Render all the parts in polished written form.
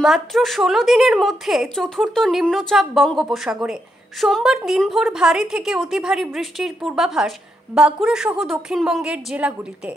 মাত্র 16 দিনের মধ্যে চতুর্থ নিম্নচাপ বঙ্গোপসাগরে। সোমবার দিনভর ভারী থেকে অতি ভারী বৃষ্টির পূর্বাভাস বাঁকুড়া সহ দক্ষিণবঙ্গের জেলাগুলিতে।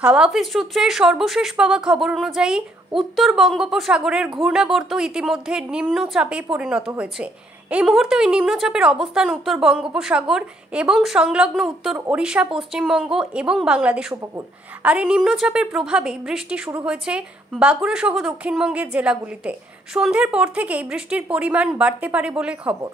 হাওয়া অফিস সূত্রে সর্বশেষ পাওয়া খবর অনুযায়ী উত্তর বঙ্গোপসাগরের ঘূর্ণাবর্ত ইতিমধ্যে নিম্নচাপে পরিণত হয়েছে। এই মুহূর্তে ওই নিম্নচাপের অবস্থান উত্তর বঙ্গোপসাগর এবং সংলগ্ন উত্তর ওড়িশা, পশ্চিমবঙ্গ এবং বাংলাদেশ উপকূল। আর এই নিম্নচাপের প্রভাবেই বৃষ্টি শুরু হয়েছে বাঁকুড়া সহ দক্ষিণবঙ্গের জেলাগুলিতে। সন্ধ্যের পর থেকেই বৃষ্টির পরিমাণ বাড়তে পারে বলে খবর।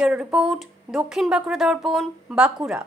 ব্যুরো রিপোর্ট, দক্ষিণ বাঁকুড়া দর্পণ, বাঁকুড়া।